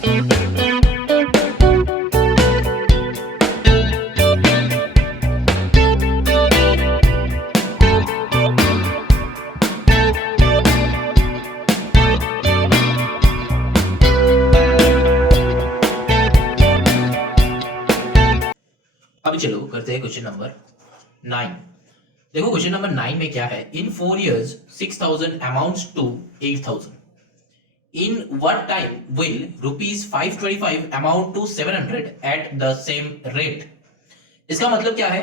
अब चलो करते हैं क्वेश्चन नंबर 9। देखो क्वेश्चन नंबर 9 में क्या है, इन 4 years 6000 amounts to 8000, in what time will rupees 525 amount to 700 at the same rate। इसका मतलब क्या है,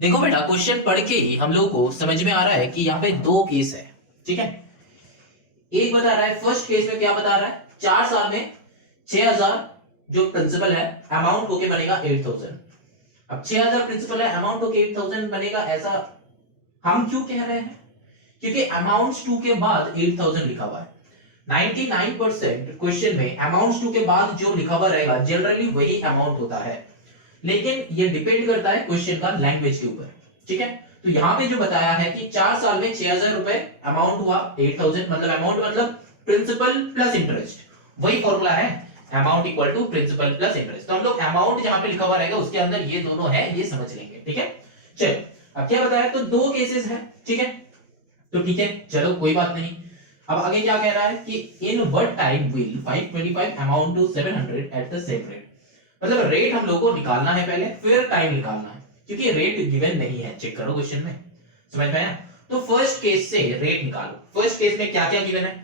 देखो बेटा क्वेश्चन पढ़ के ही हम लोग को समझ में आ रहा है कि यहाँ पे दो केस है, ठीक है। एक बता रहा है, फर्स्ट केस में क्या बता रहा है, 4 साल में 6000 जो प्रिंसिपल है अमाउंट होके बनेगा 8000। अब 6000 प्रिंसिपल है, अमाउंट होके 8000 बनेगा, ऐसा हम क्यों कह रहे हैं, क्योंकि अमाउंट्स 2 के बाद 8000 लिखा हुआ है। 99% क्वेश्चन में अमाउंट्स 2 के बाद जो लिखा हुआ रहेगा जनरली वही अमाउंट होता है, लेकिन ये डिपेंड करता है क्वेश्चन का लैंग्वेज के ऊपर, ठीक है। तो यहाँ पे जो बताया है कि 4 साल में 6000 रुपए अमाउंट हुआ 8000, मतलब अमाउंट मतलब प्रिंसिपल प्लस इंटरेस्ट, वही फॉर्मूला है, amount equal to principal plus interest. तो हम लोग अमाउंट जहां पे लिखा हुआ रहेगा उसके अंदर ये दोनों है, ये समझ लेंगे, ठीक है। चलो अब क्या बताया, तो दो केसेस है, ठीक है। तो ठीक है, चलो कोई बात नहीं। अब आगे क्या कह रहा है कि in what time will 525 amount to 700 at the same rate, मतलब रेट हम लोग को निकालना है पहले, फिर टाइम निकालना है, क्योंकि रेट गिवन नहीं है। चेक करो क्वेश्चन में, समझ में आया। तो फर्स्ट केस से रेट निकालो। फर्स्ट केस में क्या क्या गिवन है,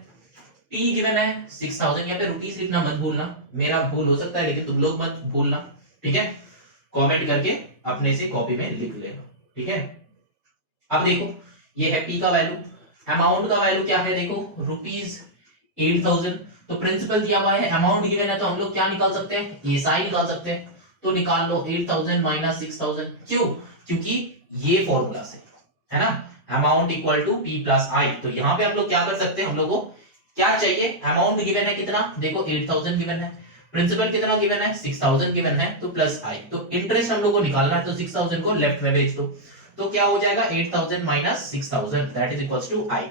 P गिवन है 6000, यहाँ पे रुपीस लिखना मत भूलना, मेरा भूल हो सकता है लेकिन तुम लोग मत भूलना, ठीक है। कमेंट करके अपने से कॉपी में लिख लेना, ठीक है। अब देखो ये है P का वैल्यू, अमाउंट का वैल्यू क्या है, देखो रुपीस 8000, तो प्रिंसिपल दिया हुआ है, अमाउंट गिवन है, तो हम लोग क्या निकाल सकते हैं, एसआई निकाल सकते हैं। तो निकाल लो 8000 माइनस 6000, क्यों, क्योंकि ये फॉर्मूला से है ना, amount equal to P plus I. तो यहाँ पे हम लोग क्या कर सकते हैं, हम लोग को क्या चाहिए, अमाउंट गिवन है कितना, देखो 8000 गिवन है, प्रिंसिपल कितना गिवन है 6000 गिवन है, तो प्लस आई। तो इंटरेस्ट हम लोग को निकालना है, तो 6000 को लेफ्ट में भेज दो, तो क्या हो जाएगा 8000 minus 6000 that is equals to I,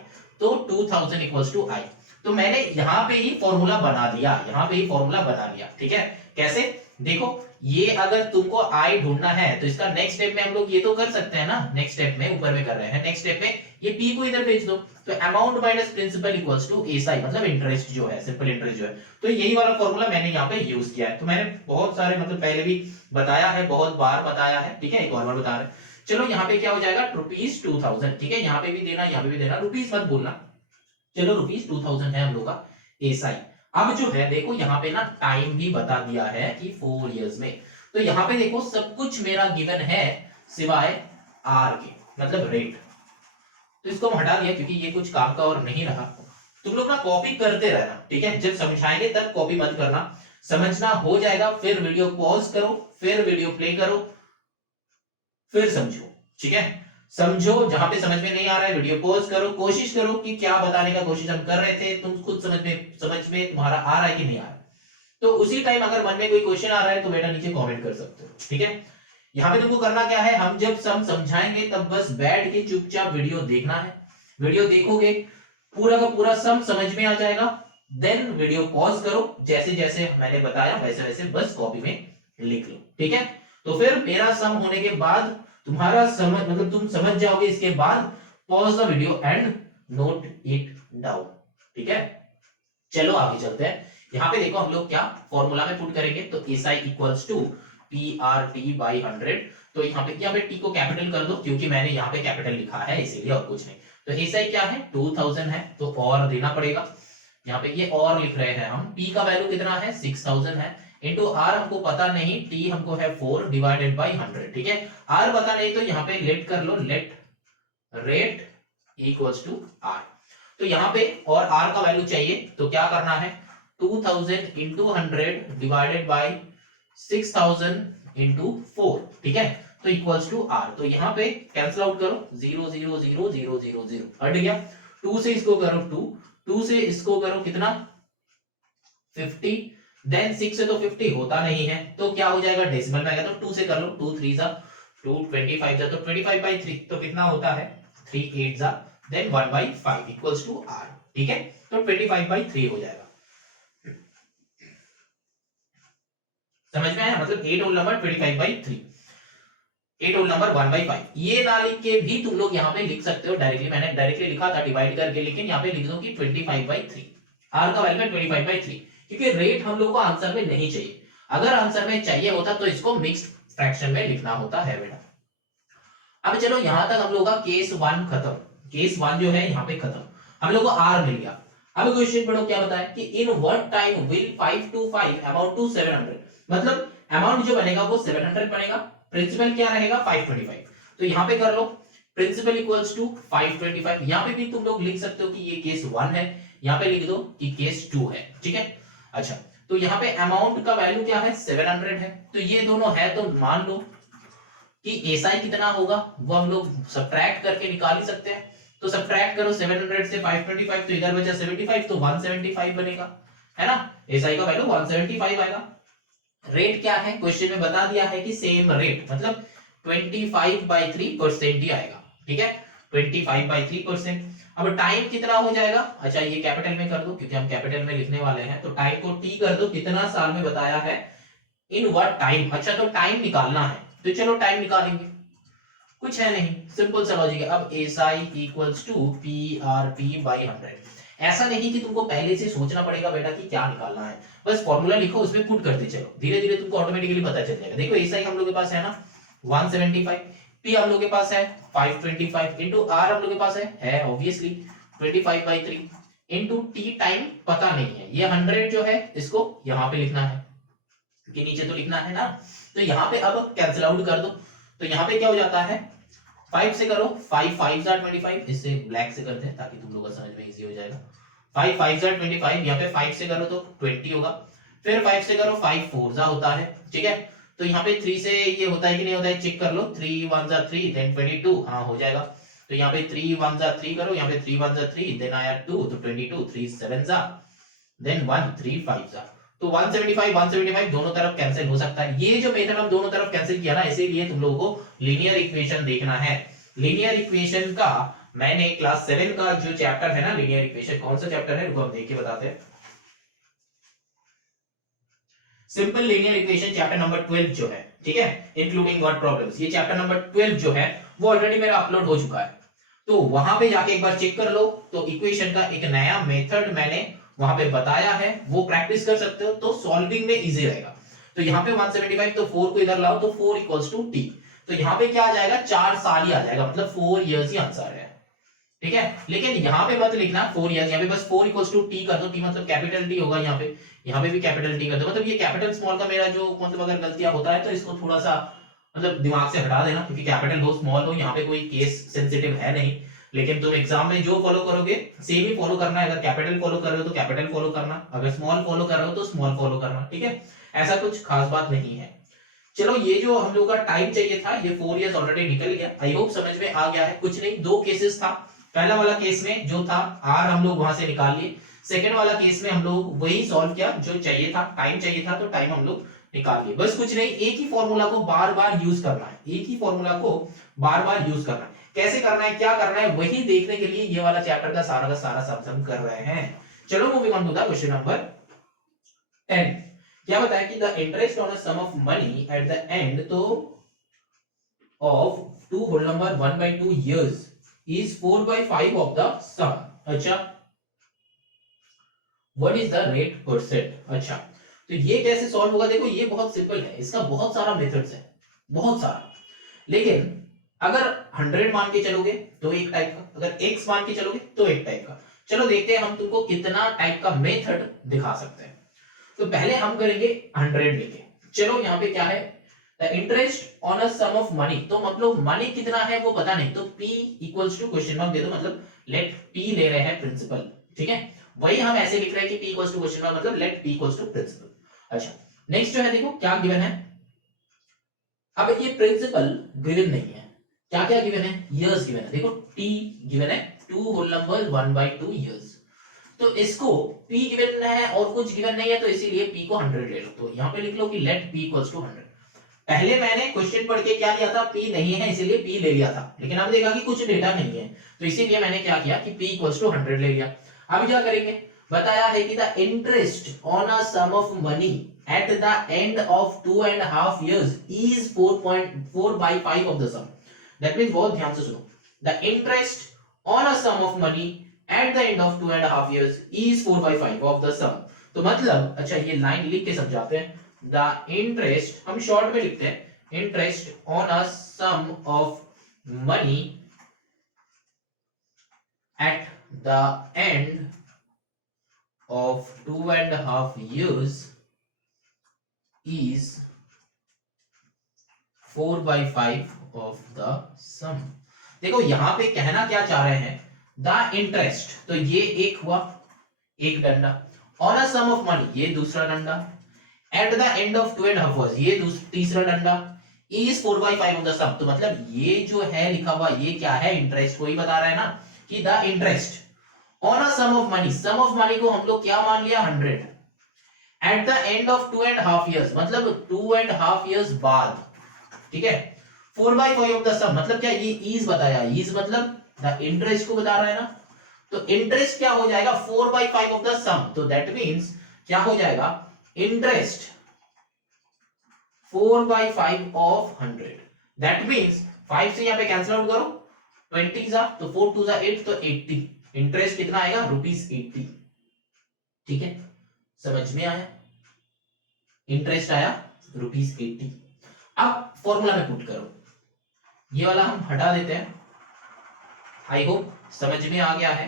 तो 2000 इक्वल्स टू आई। तो मैंने यहाँ पे ही फॉर्मूला बना दिया, यहाँ पे ही फॉर्मूला बना लिया, ठीक है। कैसे, देखो ये अगर तुमको आई ढूंढना है तो इसका नेक्स्ट स्टेप में हम लोग ये तो कर सकते हैं ना, नेक्स्ट स्टेप में ऊपर में कर रहे हैं, नेक्स्ट स्टेप में ये P को इधर भेज दो, तो amount minus principal equals to SI, मतलब इंटरेस्ट जो है, सिंपल इंटरेस्ट जो है। तो यही वाला फॉर्मूला मैंने यहाँ पे यूज किया है। तो मैंने बहुत सारे मतलब पहले भी बताया है, बहुत बार बताया है, ठीक है, एक और बार बता रहे हैं। चलो यहाँ पे क्या हो जाएगा, रुपीज 2000, ठीक है, यहाँ पे भी देना, यहाँ पे भी देना, रुपीज मत बोलना। चलो रुपीज 2000 है हम लोग का एसआई। अब जो है देखो यहाँ पे ना टाइम भी बता दिया है कि 4 इयर्स में, तो यहाँ पे देखो सब कुछ मेरा गिवन है सिवाय आर के, मतलब रेट। तो इसको हम हटा दिया क्योंकि ये कुछ काम का और नहीं रहा। तुम लोग ना कॉपी करते रहना, ठीक है, जब समझाएंगे तब कॉपी मत करना, समझना हो जाएगा फिर वीडियो पॉज करो, फिर वीडियो प्ले करो, फिर समझो, ठीक है। समझो, जहां पे समझ में नहीं आ रहा है वीडियो पॉज करो, कोशिश करो कि क्या बताने का कोशिश हम कर रहे थे, तुम खुद समझ में तुम्हारा आ रहा है कि नहीं आ रहा है। तो उसी टाइम अगर मन में कोई क्वेश्चन आ रहा है तो बेटा नीचे कमेंट कर सकते हो, ठीक है। यहाँ पे तुमको करना क्या है, हम जब सम समझाएंगे तब बस बैठ के चुपचाप वीडियो देखना है, वीडियो देखोगे पूरा का पूरा सम समझ में आ जाएगा, देन वीडियो पॉज करो, जैसे जैसे मैंने बताया वैसे वैसे बस कॉपी में लिख लो, ठीक है। तो फिर मेरा सम होने के बाद तुम्हारा समझ, मतलब तुम समझ जाओगे, इसके बाद pause the video and note it down, ठीक है। चलो आगे चलते हैं। यहाँ पे देखो हम लोग क्या फॉर्मूला में पुट करेंगे, तो SI equals to PRT by 100। तो यहाँ पे टी को कैपिटल कर दो क्योंकि मैंने यहाँ पे कैपिटल लिखा है इसीलिए, और कुछ नहीं। तो एसआई क्या है 2000 है, तो और देना पड़ेगा, यहाँ पे ये और लिख रहे हैं हम। P का वैल्यू कितना है 6000 है, इंटू R हमको पता नहीं, T हमको है 4 डिवाइडेड बाई 100, ठीक है। R पता नहीं तो यहाँ पे लेट कर लो, let rate equals to R। तो यहाँ पे और R का वैल्यू चाहिए, तो क्या करना है 2000 इंटू 100 डिवाइडेड बाई 6000 इंटू 4, ठीक है, तो इक्वल्स टू R। तो यहाँ पे कैंसिल आउट करो, 0 0 0 0 0 0 हट गया। 2 से इसको करो 2 से इसको करो कितना 50, देन 6 से तो 50 होता नहीं है, तो क्या हो जाएगा डेसिमल में आएगा, तो 2 से कर लो, 2 3 जा 2 25 जा, तो 25 बाई 3 तो कितना होता है 3 8 जा देन 1/5 इक्वल्स टू r, ठीक है। तो 25/3 हो जाएगा। समझ में आया? मतलब 8 होल नंबर 25/3, 8 होल नंबर 1/5। ये ना लिख के भी तुम लोग यहाँ पे लिख सकते हो डायरेक्टली, मैंने डायरेक्टली लिखा था डिवाइड करके, लेकिन यहाँ पे लिख दो कि 25/3, r का वैल्यू है 25/3, क्योंकि रेट हम लोग को आंसर में नहीं चाहिए। अगर आंसर में चाहिए होता तो इसको मिक्स्ड फ्रैक्शन में लिखना होता है बेटा। अब चलो यहां तक हम लोग का केस 1 खत्म, केस 1 जो है यहाँ पे खत्म, हम लोग को r मिल गया। अब क्वेश्चन पढ़ो क्या बताया कि in what time will 525 amount to 700, मतलब अमाउंट जो बनेगा वो 700 बनेगा, प्रिंसिपल क्या रहेगा 525। तो यहाँ पे कर लो प्रिंसिपल इक्वल्स टू 525। यहाँ पे भी तुम लोग लिख सकते हो कि ये केस 1 है, यहाँ पे लिख दो कि केस 2 है, ठीक है। अच्छा, तो यहाँ पे अमाउंट का वैल्यू क्या है 700 है, तो ये दोनों है, तो मान लो कि एसआई कितना होगा वो हम लोग सब्ट्रैक्ट करके निकाल ही सकते हैं। तो सब्ट्रैक्ट करो 700 से 525, तो इधर बचा 75, तो 175 बनेगा, है ना। एसआई का वैल्यू 175 आएगा। रेट क्या है क्वेश्चन में बता दिया है कि सेम रेट, मतलब 25/3% ही आएगा, ठीक है, 25/3%। अब टाइम कितना हो जाएगा, अच्छा ये कैपिटल में कर दो क्योंकि हम कैपिटल में लिखने वाले हैं, तो टाइम को टी कर दो, कितना साल में बताया है, इन व्हाट टाइम। अच्छा, तो टाइम निकालना है, तो चलो टाइम निकालेंगे, कुछ है नहीं, सिंपल सा लॉजिक है। अब एसआई इक्वल्स टू PRP/100। ऐसा नहीं कि तुमको पहले से सोचना पड़ेगा बेटा कि क्या निकालना है, बस फॉर्मूला लिखो, उसमें पुट करते चलो, धीरे धीरे तुमको ऑटोमेटिकली पता चल जाएगा। देखो एसआई हम लोग के पास है ना 175, पी हम लोग के पास है 525, इंटू आर हम लोग के पास है ऑब्वियसली 25/3, इंटू टी टाइम पता नहीं है, ये 100 जो है इसको यहाँ पे लिखना है, कि नीचे तो लिखना है ना, तो यहाँ पे अब कैंसिल आउट कर दो, तो यहाँ पे क्या हो जाता है 5 से करो 5 5 25, इससे ब्लैक से करते हैं ताकि तुम लोगों को समझ में इजी हो जाएगा। 5 5 25, यहाँ पे 5 से करो तो 20 होगा, फिर 5 से करो 5 4 होता है, ठीक है। तो यहाँ पे 3 से ये होता है कि नहीं होता है, चेक कर लो, 3 1 3 देन 22, हाँ हो जाएगा। तो यहाँ पे 3 1 3 करो, यहाँ पे 3 1 3 देन आया 2, तो 22, 3 7 देन 1 3 5 तो 175 दोनों तरफ कैंसिल हो सकता है। ये जो मेथड हम दोनों तरफ कैंसिल किया ना, इसीलिए तुम लोगों को लीनियर इक्वेशन देखना है। लीनियर इक्वेशन का मैंने क्लास 7 का जो चैप्टर है ना, लीनियर इक्वेशन कौन सा चैप्टर है रुको हम देख के बताते हैं। Simple linear equation chapter number 12 जो है, ठीक है, इंक्लूडिंग वर्ड प्रॉब्लम्स, ये चैप्टर नंबर 12 जो है वो ऑलरेडी मेरा अपलोड हो चुका है, तो वहां पे जाके एक बार चेक कर लो। तो इक्वेशन का एक नया मेथड मैंने वहां पे बताया है, वो प्रैक्टिस कर सकते हो, तो सॉल्विंग में इजी रहेगा। तो यहाँ पे 175, तो 4 को इधर लाओ, तो 4 इक्वल्स टू टी, तो यहाँ पे क्या आ जाएगा 4 साल ही आ जाएगा, मतलब 4 इयर्स ही आंसर है, ठीक है। लेकिन यहाँ पे मत लिखना 4 इयर्स, यहाँ पे बस 4 इक्वल्स टू टी कर दो, टी मतलब कैपिटल टी होगा, यहाँ पे भी कैपिटल टी कर दो, मतलब ये कैपिटल स्मॉल का मेरा जो मतलब अगर गलतियां होता है तो इसको थोड़ा सा मतलब दिमाग से हटा देना, क्योंकि कैपिटल हो स्मॉल हो यहाँ पे कोई केस सेंसिटिव है नहीं, लेकिन तुम एग्जाम में जो फॉलो करोगे सेम ही फॉलो करना है। अगर कैपिटल फॉलो कर रहे हो तो कैपिटल फॉलो करना, अगर स्मॉल फॉलो कर रहे हो तो स्मॉल फॉलो करना, ठीक है, ऐसा कुछ खास बात नहीं है। चलो ये जो हम लोग का टाइम चाहिए था ये 4 इयर्स ऑलरेडी निकल गया, आई होप समझ में आ गया है। कुछ नहीं, 2 केसेस था, पहला वाला केस में जो था आर हम लोग वहां से निकाल लिए, सेकंड वाला केस में हम लोग वही सॉल्व किया जो चाहिए था, टाइम चाहिए था तो टाइम हम लोग निकाल लिए, बस कुछ नहीं। एक ही फॉर्मूला को बार बार यूज करना है, एक ही फॉर्मूला को बार बार यूज करना है, कैसे करना है क्या करना है वही देखने के लिए ये वाला चैप्टर का सारा सब हम कर रहे हैं। चलो moving on to the question number 10। क्या बताया कि the interest on a sum of money at the end तो of 2 whole number 1/2 years is 4/5 of the sum। अच्छा, what is the rate percent. अच्छा, तो ये कैसे सॉल्व होगा, देखो ये बहुत सिंपल है, इसका बहुत सारा मेथड्स है, बहुत सारा, लेकिन अगर 100 मान के चलोगे तो एक टाइप का, अगर x मान के चलोगे तो एक टाइप का। चलो देखते हैं हम तुमको कितना टाइप का मेथड दिखा सकते हैं। तो पहले हम करेंगे 100 लेके, चलो यहाँ पे क्या है the interest on a sum of money, तो मतलब मनी कितना है वो पता नहीं, तो p equals to question mark दे दो, मतलब लेट p ले रहे हैं प्रिंसिपल, ठीक है, वही हम ऐसे लिख रहे हैं कि p equals to question mark, मतलब let p equals to principal. अच्छा, नेक्स्ट जो है देखो क्या गिवन है, अब ये प्रिंसिपल गिवन नहीं है, क्या क्या गिवन है, इयर्स गिवन है, देखो t गिवन है 2 होल नंबर 1/2 इयर्स, तो इसको p गिवन है और कुछ गिवन नहीं है, तो इसीलिए p को 100 ले लो, तो यहाँ पे लिख लो कि लेट p इक्वल्स टू 100। पहले मैंने क्वेश्चन पढ़ के क्या लिया था, p नहीं है इसीलिए p ले लिया था, लेकिन अब देखा कि कुछ डेटा नहीं है, तो इसीलिए मैंने क्या किया कि p इक्वल्स टू 100 ले लिया। अभी क्या करेंगे, बताया है कि the interest on a sum of money at the end of 2.5 years is 4.4/5 of the sum. That means बहुत ध्यान से सुनो, the interest on a sum of money at the end of 2.5 years is 4/5 of the sum. तो मतलब अच्छा ये line लिख के समझाते हैं, द इंटरेस्ट हम शॉर्ट में लिखते हैं, interest on a sum of money at the end of 2.5 years is 4/5 of the sum। देखो यहां पे कहना क्या चाह रहे हैं, द इंटरेस्ट, तो ये एक हुआ एक डंडा, on a sum of money ये दूसरा डंडा, at the end of 2.5 years ये तीसरा डंडा, इज 4/5 ऑफ द सम। तो मतलब ये जो है लिखा हुआ ये क्या है, इंटरेस्ट, वही बता रहा है ना कि the interest on a sum of money, sum of money को हम लोग क्या मान लिया 100, at the end of 2.5 years मतलब 2.5 years बाद, ठीक है, 4/5 ऑफ द सम मतलब क्या, ये इज बताया, इज मतलब द इंटरेस्ट को बता रहा है ना, तो इंटरेस्ट क्या हो जाएगा 4/5 ऑफ द सम। तो दैट मींस क्या हो जाएगा, इंटरेस्ट 4/5 ऑफ 100। दैट मींस 5 से यहां पे कैंसिल आउट करो, 20 जा तो 4 2 जा 8 तो 80, इंटरेस्ट कितना आएगा ₹80। ठीक है, समझ में आया, इंटरेस्ट आया ₹80। अब फॉर्मूला में पुट करो, ये वाला हम हटा देते हैं, आई होप समझ में आ गया है,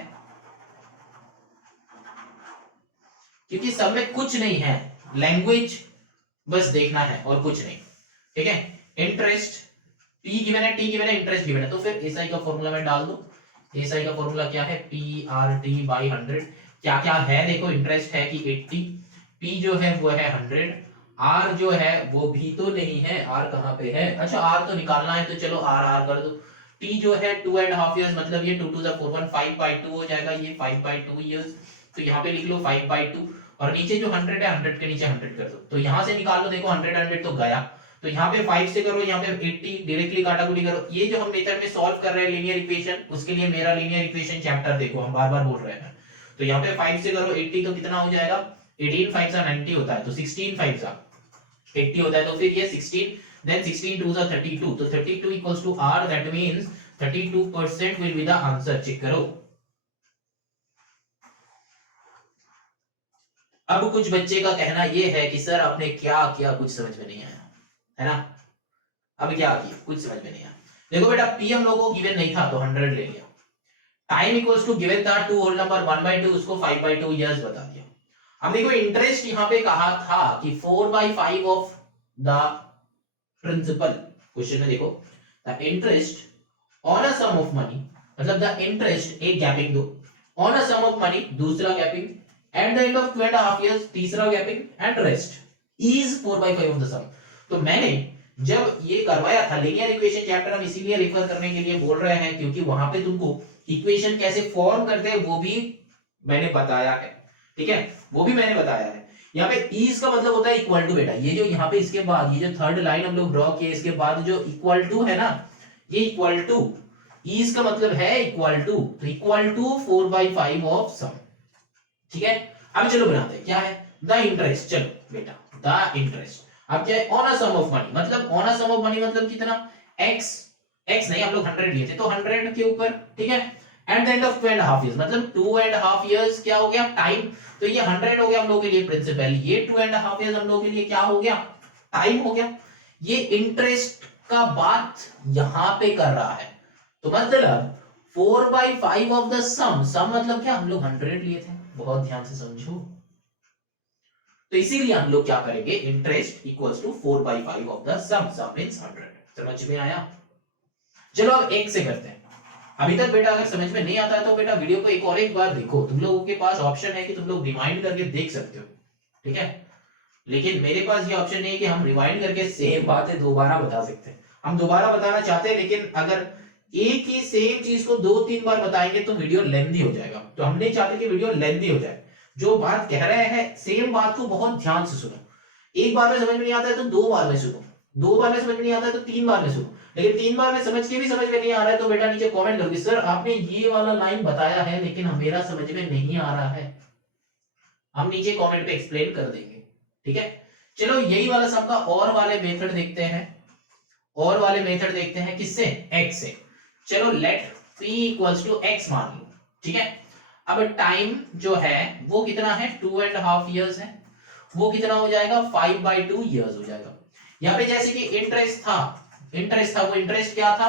क्योंकि सब में कुछ नहीं है, लैंग्वेज बस देखना है और कुछ नहीं। ठीक है, इंटरेस्ट P गिवन है, T गिवन है, इंटरेस्ट गिवन है, तो फिर एसआई का फॉर्मूला में डाल दो। एसआई का फॉर्मूला क्या है, PRT/100। क्या क्या है देखो, इंटरेस्ट है कि 80, P जो है वो है 100, R जो है वो भी तो नहीं है, R कहाँ पे है, अच्छा R तो निकालना है, तो चलो R कर दो। T जो है 2.5 years मतलब ये 2 2 जा 4 5/2 हो जाएगा, ये 5/2 years, तो यहाँ पे लिख लो 5/2, और नीचे जो 100 है 100 के नीचे 100 कर दो, तो यहाँ से निकाल लो, देखो 100 तो गया, तो यहाँ पे 5 से करो, यहाँ पे 80 डायरेक्टली काटाकुटी करो। ये जो हम मेथड में सॉल्व कर रहे हैं लीनियर इक्वेशन, उसके लिए मेरा लीनियर इक्वेशन चैप्टर देखो, हम बार बार बोल रहे हैं। तो यहाँ पे 5 से करो 80 तो कितना हो जाएगा, 18 5 जा 90 होता है, तो 16 5 जा 80 होता है, तो फिर ये 16 देन 16 2 जा 32, तो 32 equals to R, that means 32% will be the answer. Check करो। अब कुछ बच्चे का कहना यह है कि सर आपने क्या किया, कुछ समझ में नहीं आया, है ना, अब क्या किया कुछ समझ में नहीं आया। देखो बेटा, P हम लोगों को गिवन नहीं था तो 100 ले लिया, टाइम इक्वल्स टू गिवन था 2 होल नंबर 1/2, उसको 5/2 इयर्स बता दिया। अब देखो इंटरेस्ट यहां पे कहा था कि 4/5 ऑफ द प्रिंसिपल, क्वेश्चन में देखो the interest on a sum of money, मतलब द इंटरेस्ट, एक गैपिंग दो, on a sum of money दूसरा gapping, at the end of 2.5 years तीसरा gapping, and rest is 4/5 of the sum. तो मैंने जब ये करवाया था लीनियर इक्वेशन चैप्टर, हम इसीलिए रेफर करने के लिए बोल रहे हैं क्योंकि वहां पे तुमको इक्वेशन कैसे फॉर्म करते हैं वो भी मैंने बताया है। ठीक है, वो भी मैंने बताया है। यहाँ पे इज का मतलब होता है इक्वल टू, बेटा ये जो यहाँ पे इसके बाद ये जो थर्ड लाइन हम लोग ड्रॉ किए, इसके बाद जो इक्वल टू है ना, ये इक्वल टू, इज का मतलब है इक्वल टू, तो इक्वल टू 4/5 ऑफ सम। ठीक है, अब चलो बनाते हैं क्या है, द इंटरेस्ट। चलो बेटा, द इंटरेस्ट अब क्या है, on a sum of money, मतलब on a sum of money मतलब कितना, x नहीं, हम लोग 100 लिए थे तो 100 के ऊपर, ठीक है, eight the end of 2.5 years मतलब 2.5 years क्या हो गया टाइम, तो ये 100 हो गया हम लोगों के लिए प्रिंसिपल, ये 2.5 years हम लोगों के लिए क्या हो गया, टाइम हो गया। ये इंटरेस्ट का बात यहां पे कर रहा है, तो मतलब 4/5 ऑफ द सम, सम मतलब क्या, हम लोग 100 लिए थे, बहुत ध्यान से समझो, तो इसीलिए हम लोग क्या करेंगे, interest equals to 4/5 of the sum, sum means 100। समझ में आया, चलो अब एक से करते हैं। अभी तक बेटा अगर समझ में नहीं आता है तो बेटा वीडियो को एक बार देखो, तुम लोगों के पास ऑप्शन है कि तुम लोग रिवाइंड करके देख सकते हो, ठीक है, लेकिन मेरे पास ये ऑप्शन नहीं है कि हम रिवाइंड करके सेम बातें दोबारा बता सकते हैं। हम दोबारा बताना चाहते हैं, लेकिन अगर एक ही सेम चीज को 2-3 बार बताएंगे तो वीडियो लेंथी हो जाएगा, तो हम नहीं चाहते कि वीडियो लेंथी हो जाए। जो बात कह रहे हैं सेम बात को बहुत ध्यान से सुनो, एक बार में समझ में नहीं आता है तो 2 बार में सुनो, 2 बार में समझ में नहीं आता है तो 3 बार में सुनो, लेकिन 3 बार में समझ के भी समझ में नहीं आ रहा है तो बेटा नीचे कमेंट करोगे सर आपने ये वाला लाइन बताया है लेकिन मेरा समझ में नहीं आ रहा है, हम नीचे कमेंट पे एक्सप्लेन कर देंगे, ठीक है। चलो यही वाला सबका और वाले मेथड देखते हैं, और वाले मेथड देखते हैं किससे, x से। चलो let p equals to x मान लो, ठीक है। अब टाइम जो है वो कितना है 2.5 इयर्स है, वो कितना हो जाएगा 5/2 इयर्स हो जाएगा। यहाँ पे जैसे कि इंटरेस्ट था वो इंटरेस्ट क्या था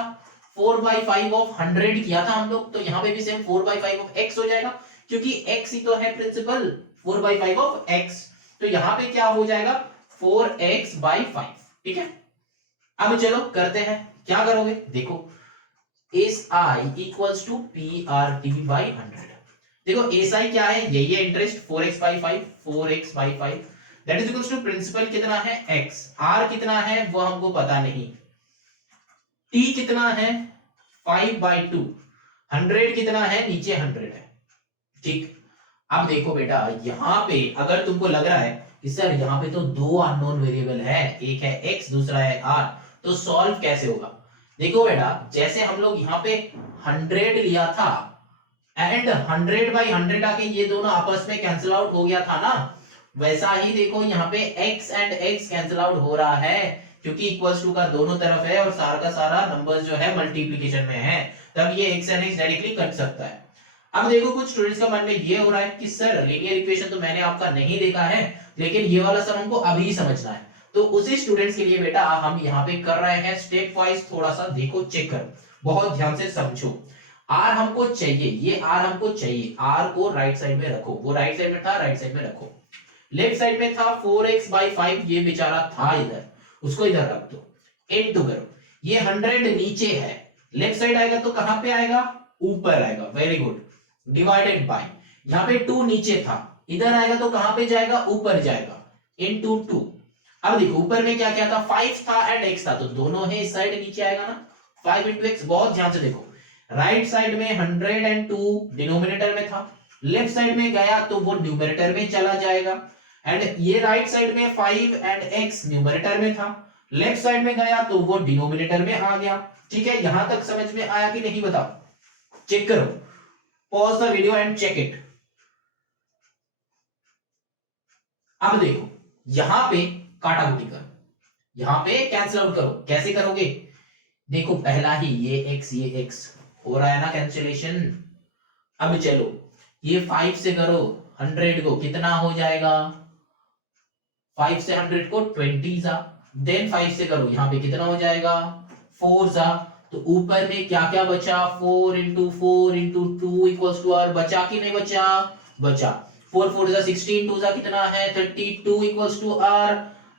4/5 ऑफ 100 किया था हम लोग, तो यहाँ पे भी सेम 4/5 ऑफ x हो जाएगा क्योंकि x ही तो है प्रिंसिपल 4/5 ऑफ x, तो यहाँ पे क्या हो जाएगा 4x/5, ठीक है। अब चलो करते हैं, क्या करोगे देखो SI इक्वल्स टू PRT/100। देखो SI क्या है, यही है interest 4x/5 that is equals to principal कितना है x, R कितना है वो हमको पता नहीं, T कितना है 5/2, 100 कितना है नीचे 100 है, ठीक। अब देखो बेटा यहाँ पे अगर तुमको लग रहा है कि सर यहाँ पे तो 2 अननोन वेरिएबल है, एक है x दूसरा है r, तो सॉल्व कैसे होगा। देखो बेटा जैसे हम लोग यहाँ पे 100 लिया था एंड 100/100 आके ये दोनों आपस में कैंसिल आउट हो गया था ना, वैसा ही देखो यहाँ पे x and x cancel out हो रहा है क्योंकि इक्वल्स टू का दोनों तरफ है और सारा का सारा नंबर्स जो है मल्टीप्लिकेशन में है, तब ये x and x directly cut सकता है। अब देखो कुछ स्टूडेंट्स का मन में ये हो रहा है कि सर लीनियर इक्वेशन तो मैंने आपका नहीं देखा है लेकिन ये वाला सम हमको अभी समझना है, तो उसी स्टूडेंट्स के लिए बेटा हम यहाँ पे कर रहे हैं स्टेप वाइज, थोड़ा सा देखो चेक कर, बहुत ध्यान से समझो। r हमको चाहिए, ये r हमको चाहिए, r को राइट साइड में रखो, वो राइट साइड में था राइट साइड में रखो, लेफ्ट साइड में था 4x/5, ये बेचारा था इधर, उसको इधर रख दो, इनटू करो, ये 100 नीचे है, लेफ्ट साइड आएगा तो कहां पे आएगा ऊपर आएगा, वेरी गुड, डिवाइडेड बाय, यहाँ पे 2 नीचे था, इधर आएगा तो कहां पे जाएगा ऊपर जाएगा, इनटू 2। अब देखो ऊपर में क्या क्या था 5 था एंड x था, तो दोनों है इस साइड नीचे आएगा ना, 5 into x। बहुत ध्यान से देखो राइट साइड में 102 डिनोमिनेटर में था, लेफ्ट साइड में गया तो वो न्यूमरेटर में चला जाएगा, एंड ये राइट साइड में 5 एंड x न्यूमरेटर में था, लेफ्ट साइड में गया तो वो डिनोमिनेटर में आ गया, ठीक है। यहां तक समझ में आया कि नहीं बताओ, चेक करो, pause the video and check it. अब देखो यहां पे काटा कुटी कर, यहां पे कैंसिल आउट करो, कैसे करोगे देखो पहला ही ये x हो रहा है ना कैंसिलेशन। अब चलो ये 5 से करो 100 को, कितना हो जाएगा 5 से 100 को 20 सा, देन 5 से करो यहाँ पे कितना हो जाएगा 4 सा, तो ऊपर में क्या क्या बचा 4 into 4 into 2 equals to r, बचा कि नहीं बचा, बचा, 4 4 16, 2 कितना है 32 equals to r,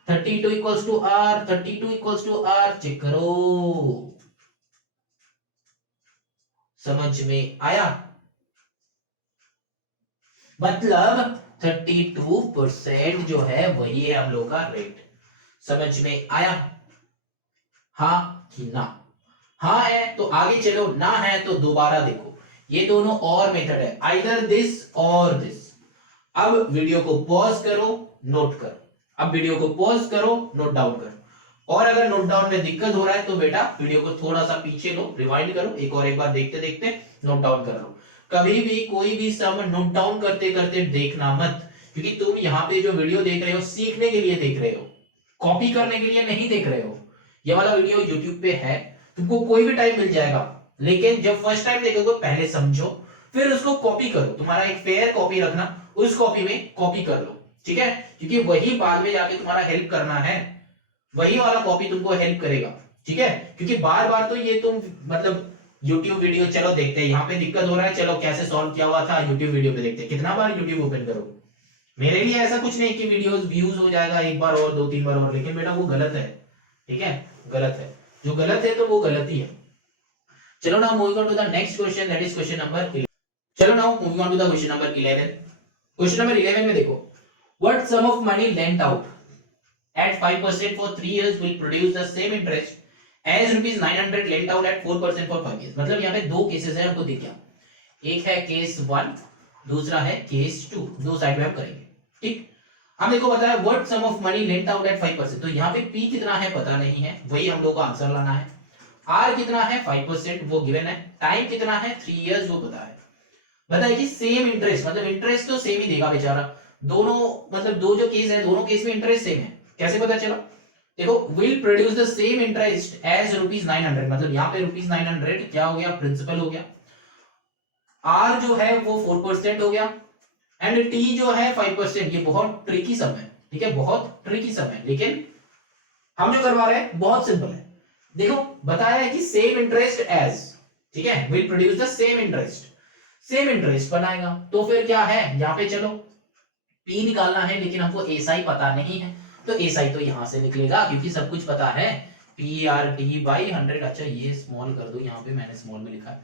32 equals to r, 32 equals to r, check करो समझ में आया, मतलब 32% जो है वही है हम लोग का रेट, समझ में आया, हाँ कि ना, हाँ है तो आगे चलो, ना है तो दोबारा देखो, ये दोनों और मेथड है, आइदर दिस और दिस। अब वीडियो को पॉज करो नोट करो, अब वीडियो को पॉज करो नोट डाउन करो, और अगर नोट डाउन में दिक्कत हो रहा है तो बेटा वीडियो को थोड़ा सा पीछे लो, रिवाइंड करो, एक बार देखते देखते नोट डाउन कर लो। कभी भी कोई भी सम नोट डाउन करते करते देखना मत, क्योंकि तुम यहाँ पे जो वीडियो देख रहे हो सीखने के लिए देख रहे हो, कॉपी करने के लिए नहीं देख रहे हो। ये वाला वीडियो यूट्यूब पे है, तुमको कोई भी टाइम मिल जाएगा, लेकिन जब फर्स्ट टाइम देखोगे पहले समझो फिर उसको कॉपी करो, तुम्हारा एक फेयर कॉपी रखना, उस कॉपी में कॉपी कर लो, ठीक है, क्योंकि वही बाद में जाके तुम्हारा हेल्प करना है, वही वाला कॉपी तुमको हेल्प करेगा, ठीक है। क्योंकि बार बार तो ये तुम मतलब YouTube वीडियो चलो देखते हैं, यहाँ पे दिक्कत हो रहा है, चलो कैसे सॉल्व किया हुआ था YouTube वीडियो पे देखते हैं, कितना बार YouTube ओपन करो, मेरे लिए ऐसा कुछ नहीं कि वीडियोस व्यूज हो जाएगा एक बार और 2-3 बार और, लेकिन बेटा वो गलत है, ठीक है, गलत है, जो गलत है तो वो गलत ही है। चलो now moving on to the next question, that is question number 11। चलो now moving on to the question number 11। Question number 11 में देखो, what sum of money lent out at 5% for 3 years will produce the same interest as rupees 900 lent out at 4% for 5 years। मतलब यहाँ पे दो cases है हमको दिख गया, एक है केस 1, दूसरा है केस 2, दो साइड में हम करेंगे, ठीक। हम देखो बताया what sum of money lent out at 5%, तो यहाँ पे P कितना है पता नहीं है, वही हम लोग को आंसर लाना है। R कितना है 5% वो गिवन है, टाइम कितना है 3 इयर्स वो पता है। बताइए कि सेम इंटरेस्ट, मतलब इंटरेस्ट तो सेम ही देगा बेचारा, दोनों मतलब दो जो केस है दोनों केस में इंटरेस्ट सेम है, कैसे पता चला? देखो will produce the same interest as ₹900, मतलब यहाँ पे ₹900 क्या हो गया, प्रिंसिपल हो गया। R जो है वो 4% हो गया एंड T जो है 5%। ये बहुत ट्रिकी सम है, ठीक है, बहुत ट्रिकी सम है, लेकिन हम जो करवा रहे हैं बहुत सिंपल है। देखो बताया है कि सेम इंटरेस्ट एज, ठीक है, will produce the same interest, same interest बनाएगा, तो फिर क्या है यहाँ पे चलो P निकालना है, लेकिन हमको एसआई पता नहीं है, तो एसआई तो यहां से निकलेगा क्योंकि सब कुछ पता है, PRT/100। अच्छा ये स्मॉल कर दो, यहाँ पे मैंने स्मॉल में लिखा है,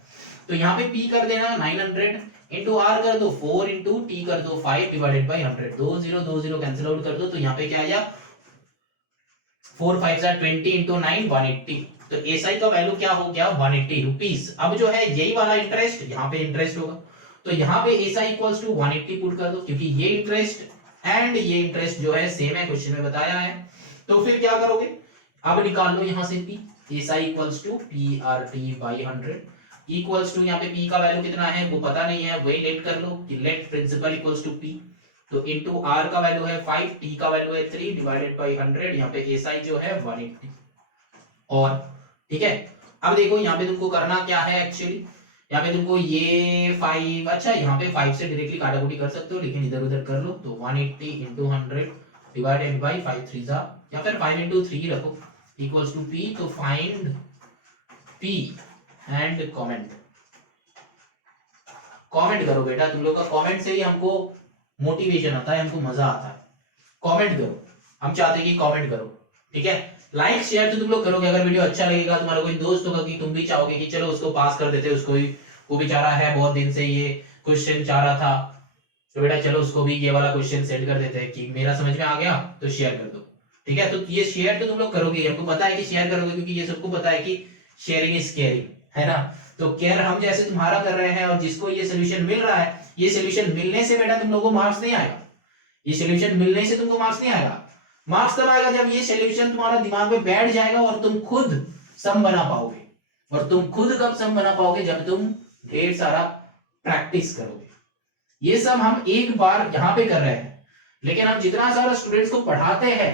तो यहाँ पे P कर देना 900 इंटू R कर दो 4 इंटू T कर दो 5 डिवाइडेड बाई 100, 2 0 2 0 कैंसिल आउट कर दो, तो यहाँ पे क्या आया 4 5 20 इंटू 9 180, तो एसआई का वैल्यू क्या हो गया 180 रुपीस। अब जो है यही वाला इंटरेस्ट यहाँ पे इंटरेस्ट होगा, तो यहाँ पे एसआई इक्वल्स टू 180 पुट कर दो, क्योंकि ये इंटरेस्ट एंड ये इंटरेस्ट जो है सेम है, क्वेश्चन में बताया है। तो फिर क्या करोगे, अब निकाल लो यहाँ से P, SI equals to PRT/100 equals to, यहाँ पे P का वैल्यू कितना है वो पता नहीं है, वही लेट कर लो कि let principal equals to P, तो इनटू R का वैल्यू है 5, T का वैल्यू है 3 डिवाइडेड बाय 100, यहाँ पे एसआई जो है 180। और ठीक है, अब देखो यहाँ पे तुमको करना क्या है एक्चुअली, यहाँ पे तुमको ये 5, अच्छा यहाँ पे 5 से डायरेक्टली काटाकुटी कर सकते हो, लेकिन इधर उधर कर लो, तो 180 इंटू 100 डिवाइडेड बाई 5 3 जा, या फिर 5 इंटू 3 रखो इक्वल्स टू P, तो find P and comment, comment करो बेटा, तुम लोग का कमेंट से ही हमको मोटिवेशन आता है, हमको मजा आता है, कमेंट करो, हम चाहते हैं कि कमेंट करो, ठीक है। लाइक शेयर तो तुम लोग करोगे, अगर वीडियो अच्छा लगेगा, तुम्हारा कोई दोस्त होगा कि तुम भी चाहोगे कि चलो उसको पास कर देते, उसको भी, वो बेचारा है बहुत दिन से ये क्वेश्चन चाह रहा था, तो बेटा चलो उसको भी ये वाला क्वेश्चन सेंड कर देते हैं कि मेरा समझ में आ गया, तो शेयर कर दो, ठीक है। तो ये शेयर तो तुम लोग करोगे, हमको पता है कि शेयर करोगे, क्योंकि ये सबको पता है कि शेयरिंग इज केयरिंग, है ना। तो केयर हम जैसे तुम्हारा कर रहे हैं, और जिसको ये सोल्यूशन मिल रहा है, ये सोल्यूशन मिलने से बेटा तुम लोगों को मार्क्स नहीं आएगा, ये सोल्यूशन मिलने से तुमको मार्क्स नहीं आएगा, मार्क्स तब आएगा जब ये सोल्यूशन तुम्हारा दिमाग में बैठ जाएगा और तुम खुद सम बना पाओगे। और तुम खुद कब सम बना पाओगे, जब तुम ढेर सारा प्रैक्टिस करोगे। ये सब हम एक बार यहाँ पे कर रहे हैं, लेकिन हम जितना सारा स्टूडेंट्स को पढ़ाते हैं,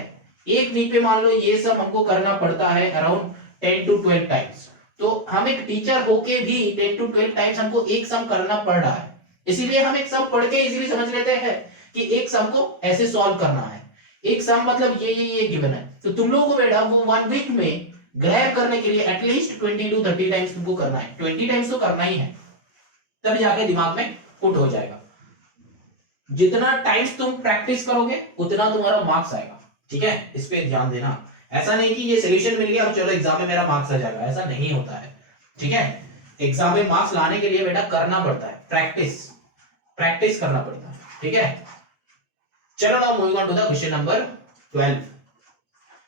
एक वीक पे मान लो ये सब हमको करना पड़ता है अराउंड 10 to 12 टाइम्स, तो हम एक टीचर होके भी 10 to 12 टाइम्स हमको एक सम करना पड़ रहा है, इसीलिए हम एक सम पढ़ के इजीली समझ लेते हैं कि एक सम को ऐसे सॉल्व करना है, एक सम मतलब ये गिवन है, तो तुम लोगों को बेटा वो 1 वीक में ग्रैब करने के लिए एटलीस्ट 20 to 30 टाइम्स तुमको करना है, 20 टाइम्स तो करना ही है, तब जाके दिमाग में पुट हो जाएगा। जितना टाइम्स तुम प्रैक्टिस करोगे उतना तुम्हारा मार्क्स आएगा, ठीक है, इस पे ध्यान देना। ऐसा नहीं कि ये सॉल्यूशन मिल गया और चलो एग्जाम में मेरा मार्क्स आ जाएगा, ऐसा नहीं होता है, ठीक है। एग्जाम में मार्क्स लाने के लिए बेटा करना पड़ता है, प्रैक्टिस करना पड़ता है, ठीक है। चलो now moving on to the question number 12।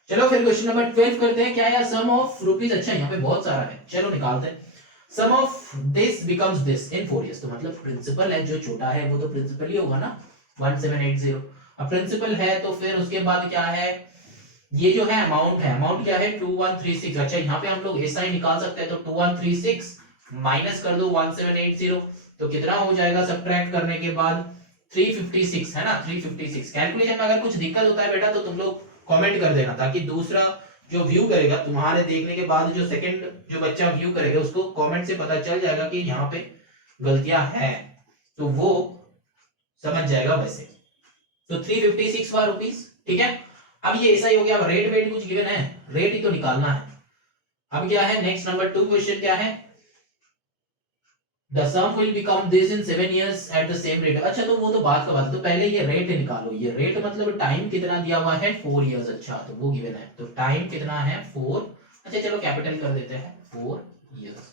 चलो फिर क्वेश्चन नंबर 12 करते हैं, क्या यार सम ऑफ रुपीज, अच्छा यहाँ पे बहुत सारा है, चलो निकालते हैं। Sum of this becomes this in 4 years, तो मतलब प्रिंसिपल है जो छोटा है वो तो प्रिंसिपल ही होगा ना, 1780। अब प्रिंसिपल है तो फिर उसके बाद क्या है, ये जो है अमाउंट है, अमाउंट क्या है 2136। अच्छा यहाँ पे हम लोग एसआई निकाल सकते हैं, तो 2136 माइनस कर दो 1780, तो कितना हो जाएगा सब्ट्रैक्ट करने के बाद 356, है ना, 356। कैलकुलेशन में अगर कुछ दिक्कत होता है बेटा तो तुम लोग कमेंट कर देना, ताकि दूसरा जो व्यू करेगा तुम्हारे देखने के बाद, जो सेकंड जो बच्चा व्यू करेगा उसको कमेंट से पता चल जाएगा कि यहाँ पे गलतियां हैं, तो वो समझ जाएगा वैसे। तो 356 फॉर रुपीज, ठीक है। अब ये ऐसा ही हो गया, अब रेट वेट कुछ गिवन है, रेट ही तो निकालना है। अब क्या है नेक्स्ट नंबर 2 क्वेश्चन क्या है, The sum will become this in 7 years at the same rate। अच्छा तो वो तो बात का बात है, तो पहले ये रेट निकालो, ये रेट मतलब टाइम कितना दिया हुआ है 4 years, अच्छा तो वो गिवन है, तो टाइम कितना है 4, अच्छा चलो कैपिटल कर देते हैं 4 years।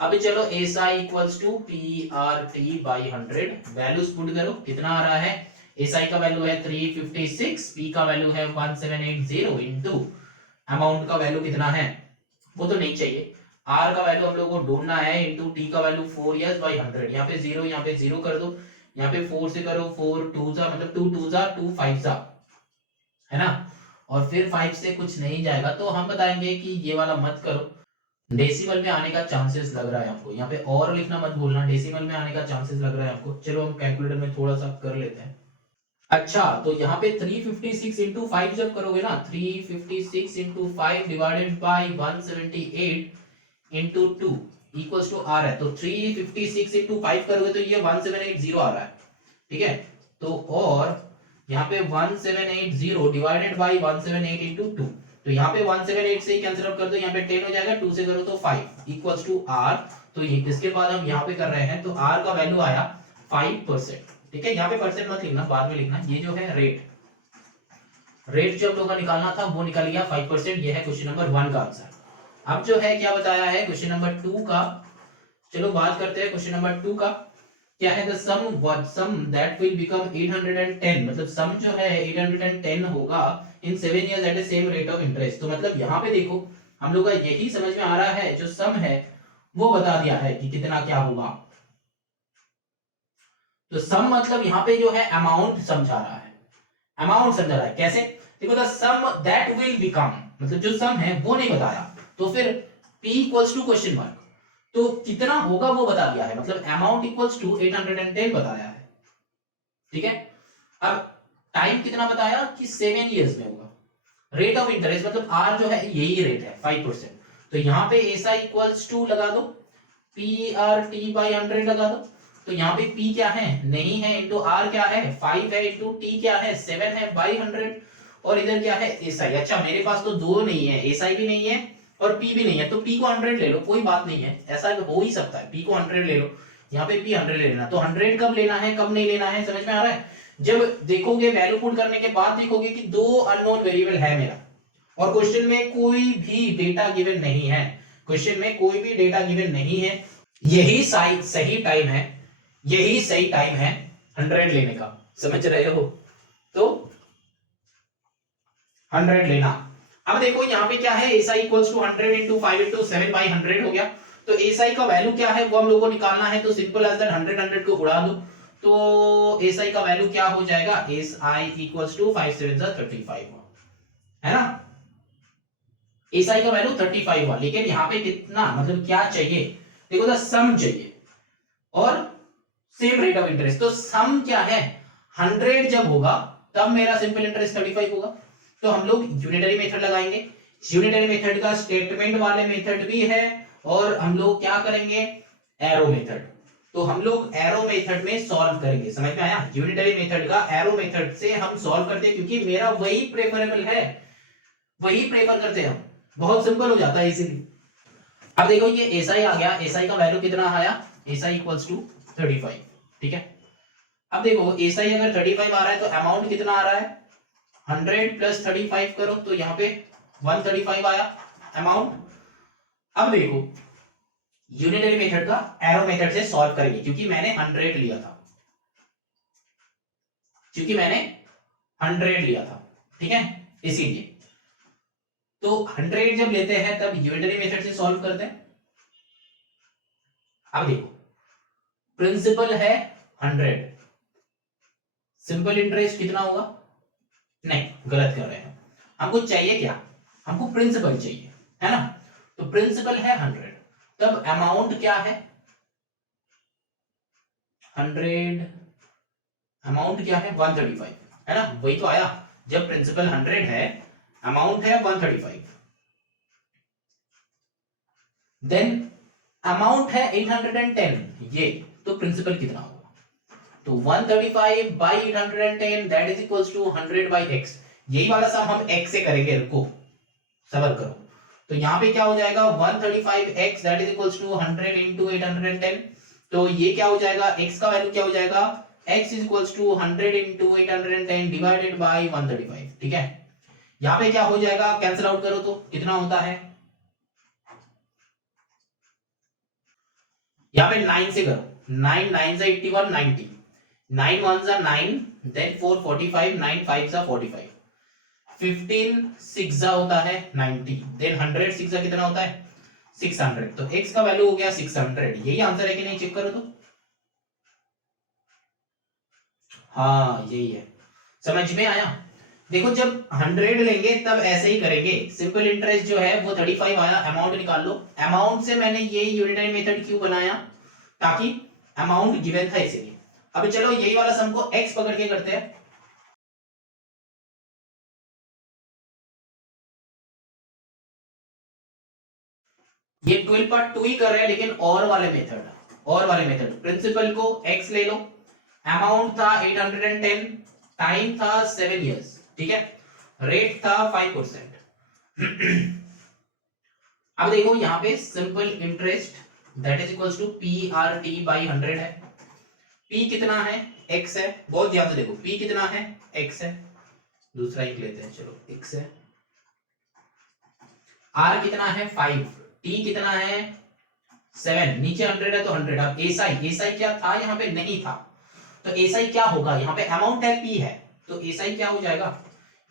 अब चलो SI equals to PRT/100, values put करो, कितना आ रहा है, SI का वैल्यू है 356, P का वैल्यू है 1780 इनटू अमाउंट का वैल्यू कितना है वो तो नहीं चाहिए, R का वैल्यू हम लोग को ढूंढना है, इनटू T का वैल्यू 4 years by 100, यहाँ पे 0 कर दो, यहाँ पे 4 से करो, 4 2 जा मतलब 2 2 जा 2 5 जा, है ना, और फिर 5 से कुछ नहीं जाएगा तो हम बताएंगे कि ये वाला मत करो, डेसिमल में आने का चांसेस लग रहा है आपको, यहाँ पे और लिखना मत भूलना, डेसिमल में आने का चांसेस लग रहा है आपको। चलो हम कैलकुलेटर में थोड़ा सा कर लेते हैं। अच्छा, तो यहाँ पे 356 इंटू 5 जब करोगे ना, 356 into 5 divided by 178 into 2 equals to R है, तो 356 इंटू 5 करोगे तो ये 1780 आ रहा है, ठीक है। तो और यहाँ पे 1780 डिवाइडेड बाई 178 इंटू 2, तो यहाँ पे 178 से ही कैंसिल आउट कर दो, यहाँ पे 10 हो जाएगा, 2 से करो तो 5 इक्वल्स टू आर। तो ये इसके बाद हम यहाँ पे कर रहे हैं, तो आर का वैल्यू आया 5%, ठीक है। यहाँ पे परसेंट मत लिखना, बाद में लिखना। ये जो है रेट जो हम लोग का निकालना था वो निकल गया 5%। ये है क्वेश्चन नंबर 1 का आंसर। अब जो है क्या बताया है क्वेश्चन नंबर 2 का, चलो बात करते हैं क्वेश्चन नंबर 2 का। क्या है, the sum that will become 810, मतलब सम जो है 810 होगा in 7 years at the same rate of interest. तो मतलब यहाँ पे देखो हम लोग का यही समझ में आ रहा है, जो सम है वो बता दिया है कि कितना क्या होगा। तो सम मतलब यहाँ पे जो है अमाउंट समझा रहा है, अमाउंट समझा रहा है। कैसे, देखो the sum that will become, मतलब जो सम है वो नहीं बताया, तो फिर p equals to question mark, तो कितना होगा वो बता दिया है, मतलब अमाउंट इक्वल्स टू 810 बताया है, ठीक है। अब टाइम कितना बताया कि 7 इयर्स में होगा। रेट ऑफ इंटरेस्ट मतलब r जो है यही रेट है 5%, तो यहाँ पे ऐसा इक्वल्स टू लगा दो, PRT बाई 100 लगा दो। तो यहाँ पे P क्या है, नहीं है, इंटू R क्या है 5 है, इंटू T क्या है 7 है बाई 100, और इधर क्या है SI। अच्छा मेरे पास तो दो नहीं है, SI भी नहीं है और P भी नहीं है, तो P को 100 ले लो, कोई बात नहीं है, ऐसा हो ही सकता है, P को 100 ले लो, यहाँ पे P 100 ले लेना। तो 100 कब लेना है कब नहीं लेना है समझ में आ रहा है। जब देखोगे वैल्यू पुट करने के बाद देखोगे कि दो अननोन वेरिएबल है मेरा, और क्वेश्चन में कोई भी डेटा गिवन नहीं है, क्वेश्चन में कोई भी डेटा गिवन नहीं है, यही सही टाइम है, यही सही टाइम है 100 लेने का, समझ रहे हो। तो 100 लेना। अब देखो यहाँ पे क्या है, SI equals to 100 into 5 into 7 by 100 हो गया। तो SI का वैल्यू क्या है वो हम लोग को निकालना है, तो सिंपल एज दैट 100 को उड़ा दो, तो SI का वैल्यू क्या हो जाएगा, SI इक्वल्स टू 5 7 35 है ना। SI का वैल्यू 35 हुआ, लेकिन यहाँ पे कितना मतलब क्या चाहिए, देखो द सम चाहिए और सेम रेट ऑफ इंटरेस्ट। तो सम क्या है 100 जब होगा तब मेरा सिंपल इंटरेस्ट 35 होगा। तो हम लोग यूनिटरी मेथड लगाएंगे, यूनिटरी मेथड का स्टेटमेंट वाले मेथड भी है, और हम लोग क्या करेंगे एरो मेथड। तो हम लोग एरो मेथड में सॉल्व करेंगे, समझ में आया। यूनिटरी मेथड का एरो मेथड से हम सॉल्व करते हैं, क्योंकि मेरा वही प्रेफरेबल है, वही प्रेफर करते हैं हम, बहुत सिंपल हो जाता है इसीलिए। अब देखो ये SI आ गया, SI का वैल्यू कितना आया, SI इक्वल्स टू 35, ठीक है। अब देखो SI अगर 35 आ रहा है तो अमाउंट कितना आ रहा है, 100 प्लस 35 करो तो यहाँ पे 135 आया अमाउंट। अब देखो यूनिटरी मेथड का एरो मेथड से सॉल्व करेंगे, क्योंकि मैंने 100 लिया था, क्योंकि मैंने 100 लिया था, ठीक है, इसीलिए। तो 100 जब लेते हैं तब यूनिटरी मेथड से सॉल्व करते हैं। अब देखो प्रिंसिपल है 100, सिंपल इंटरेस्ट कितना होगा, नहीं गलत कर रहे हैं, हमको चाहिए क्या, हमको प्रिंसिपल चाहिए, है ना। तो प्रिंसिपल है 100, तब अमाउंट क्या है 100, अमाउंट क्या है 135, है ना, वही तो आया, जब प्रिंसिपल 100 है अमाउंट है 135, देन अमाउंट है 810, ये तो प्रिंसिपल कितना होगा, तो 135 by 810 that is equals to 100 by x। यही वाला सम हम x से करेंगे, रुको सबर करो। तो यहाँ पे क्या हो जाएगा 135x that is equals to 100 into 810, तो ये क्या हो जाएगा x का वैल्यू क्या हो जाएगा, x is equals to 100 into 810 divided by 135, ठीक है। यहाँ पे क्या हो जाएगा, कैंसिल आउट करो तो कितना होता है, यहाँ पे 9 से करो, 9 9 से 81 90, 9 1 जा 9, देन 4 45, 9 5 जा 45, 15 6 जा होता है 90, देन 100 6 जा कितना होता है 600। तो x का वैल्यू हो गया 600, यही आंसर है कि नहीं चेक करो तो। हाँ यही है, समझ में आया। देखो जब 100 लेंगे तब ऐसे ही करेंगे, सिंपल इंटरेस्ट जो है वो 35 आया, अमाउंट निकाल लो। अमाउंट से मैंने ये यूनिटरी मेथड क्यों बनाया, ताकि अमाउंट गिवन था इसीलिए। अब चलो यही वाला सम को x पकड़ के करते हैं। ये 12 पार्ट 2 ही कर रहे हैं, लेकिन और वाले मेथड प्रिंसिपल को x ले लो, अमाउंट था 810, टाइम था 7 इयर्स, ठीक है, रेट था 5%। अब देखो यहाँ पे simple interest that is equals to PRT by 100 है। P कितना है, x है, बहुत ध्यान से देखो, P कितना है, x है, दूसरा एक लेते हैं, चलो x है, R कितना है 5, T कितना है 7, नीचे 100 है तो 100। अब SI क्या था, यहाँ पे नहीं था, तो SI क्या होगा, यहाँ पे अमाउंट है P है, तो SI क्या हो जाएगा,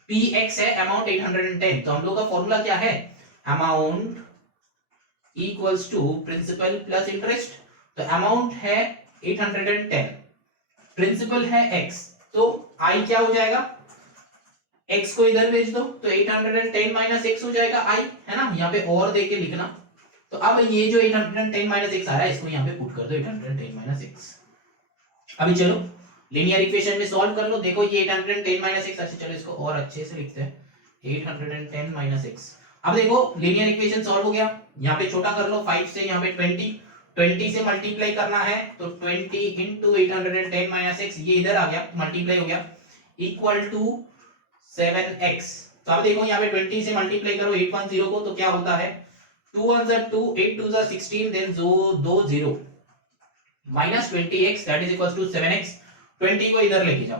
PX है, अमाउंट 810, तो हम लोग का फॉर्मूला क्या है, amount equals to principal plus interest. तो अमाउंट है 810, प्रिंसिपल है x, तो I क्या हो जाएगा, x को इधर भेज दो तो 810 माइनस x हो जाएगा I, है ना, यहाँ पे और देके लिखना। तो अब ये जो 810 माइनस x आया इसको यहाँ पे पुट कर दो, 810 माइनस x। अभी चलो लीनियर इक्वेशन में सॉल्व कर लो, देखो ये 810 माइनस x, अच्छा चलो इसको और अच्छे से लिखते हैं, 810 माइनस x। अब देखो लीनियर इक्वेशन सॉल्व हो गया, यहाँ पे छोटा कर लो, 5 से यहाँ पे 20 से मल्टीप्लाई करना है, तो 20 इंटू 810 माइनस x, ये इधर आ गया, मल्टीप्लाई हो गया, इक्वल टू 7x। तो अब देखो यहाँ पे 20 से मल्टीप्लाई करो 810 को, तो क्या होता है, 2 1 2, 8 2 16, देन जो 2 0 minus 20x that is equal to 7x। 20 को इधर लेके जाओ,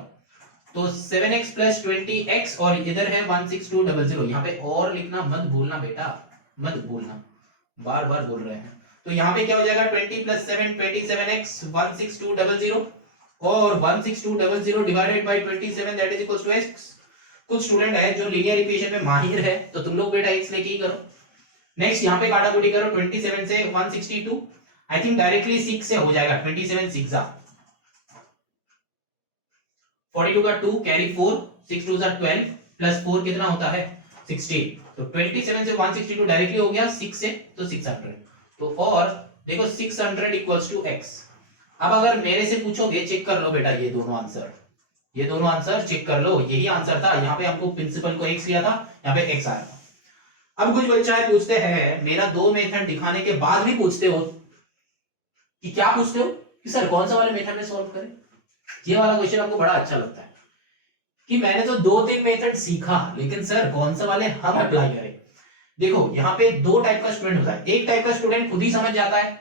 तो 7x प्लस 20x, और इधर है 16200, यहाँ पे और लिखना मत भूलना बेटा, मत भूलना, बार बार बोल रहे हैं। तो यहाँ पे क्या हो जाएगा, 20 प्लस 7 27x 16200, और 16200 divided by 27 that is equal to x। कुछ स्टूडेंट है जो लीनियर इक्वेशन में माहिर है, तो तुम लोग बेटा x लेके ही करो। नेक्स्ट यहाँ पे काटाकुटी करो, 27 से 162, आई थिंक डायरेक्टली 6 से हो जाएगा, 27 6 42 का 2 कैरी 4, 6 2 12 प्लस 4 कितना होता है 16, तो 27 से 162 डायरेक्टली हो गया, 6 से तो 600, तो और देखो 600 इक्वल्स टू x। अब अगर मेरे से पूछोगे, चेक कर लो बेटा ये दोनों आंसर चेक कर लो, यही आंसर था, यहाँ पे हमको प्रिंसिपल को x लिया था, यहाँ पे x आया था। अब कुछ बच्चे पूछते हैं, मेरा दो मेथड दिखाने के बाद भी पूछते हो कि क्या पूछते हो कि सर कौन सा वाले मेथड में सॉल्व करें। ये वाला क्वेश्चन आपको बड़ा अच्छा लगता है कि मैंने तो 2-3 मेथड सीखा, लेकिन सर कौन सा वाले हम अप्लाई करें। देखो यहाँ पे दो टाइप का स्टूडेंट होता है, एक टाइप का स्टूडेंट खुद ही समझ जाता है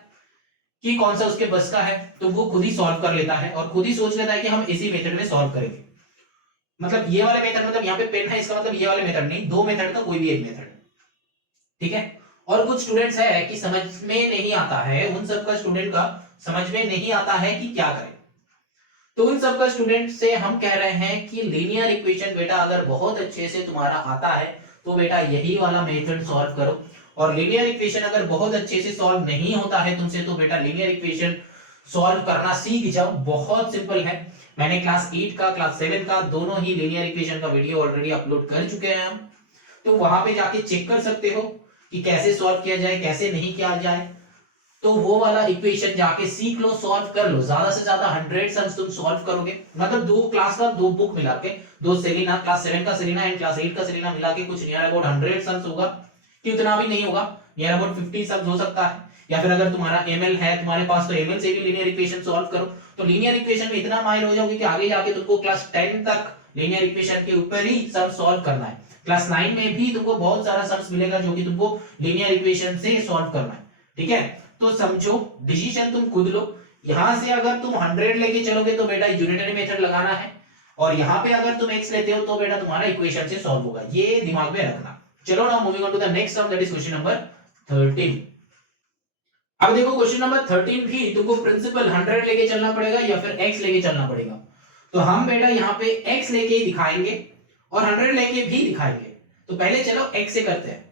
कि कौन सा उसके बस का है, तो वो खुद ही सॉल्व कर लेता है और खुद ही सोच लेता है कि हम इसी मेथड में सॉल्व करेंगे। मतलब ये वाले मेथड, मतलब यहाँ पे पेन है, इसका मतलब ये वाले मेथड नहीं, दो मेथड का कोई भी एक मेथड, ठीक है। और कुछ स्टूडेंट्स है कि समझ में नहीं आता है, उन सबका स्टूडेंट का समझ में नहीं आता है कि क्या करें, तो उन सबका स्टूडेंट से हम कह रहे हैं कि लीनियर इक्वेशन बेटा अगर बहुत अच्छे से तुम्हारा आता है तो बेटा यही वाला मेथड सॉल्व करो, और लीनियर इक्वेशन अगर बहुत अच्छे से सॉल्व नहीं होता है तुमसे तो बेटा लीनियर इक्वेशन सॉल्व करना सीख जाओ, बहुत सिंपल है। मैंने क्लास 8 का क्लास 7 का दोनों ही लीनियर इक्वेशन का वीडियो ऑलरेडी अपलोड कर चुके हैं हम, तो वहां पे जाके चेक कर सकते हो कि कैसे सॉल्व किया जाए, कैसे नहीं किया जाए, तो वो वाला इक्वेशन जाके सीख लो, सॉल्व कर लो, ज्यादा से ज्यादा 100 सम्स तुम सॉल्व करोगे, मतलब दो क्लास का दो बुक मिला के, दो सेलिना क्लास 7 का सेलिना एंड क्लास 8 का सेलिना मिला के कुछ नियर अबाउट 100 सम्स होगा, कि उतना भी नहीं होगा, नियर अबाउट 50 सम्स हो सकता है, या फिर अगर तुम्हारा एमएल है तुम्हारे पास तो एमएल से भी लीनियर इक्वेशन सॉल्व करो, तो लीनियर इक्वेशन में इतना माहिर हो जाओगे कि आगे जाके तुमको क्लास 10 तक लीनियर इक्वेशन के ऊपर ही सब सॉल्व करना है। क्लास 9 में भी तुमको बहुत सारा सम्स मिलेगा जो कि तुमको लीनियर इक्वेशन से सॉल्व करना है, ठीक है। तो समझो, डिसीजन तुम खुद लो, यहां से अगर तुम 100 लेके चलोगे तो बेटा यूनिटरी मेथड लगाना है, और यहां पे अगर तुम x लेते हो तो बेटा तुम्हारा इक्वेशन से सॉल्व होगा, ये दिमाग में रखना। चलो now moving on to the next sum, that is question number 13। अब देखो क्वेश्चन नंबर 13 भी तुमको प्रिंसिपल 100 लेके चलना पड़ेगा या फिर x लेके चलना पड़ेगा, तो हम बेटा यहाँ पे x लेके ही दिखाएंगे और 100 लेके भी दिखाएंगे। तो पहले चलो x से करते हैं,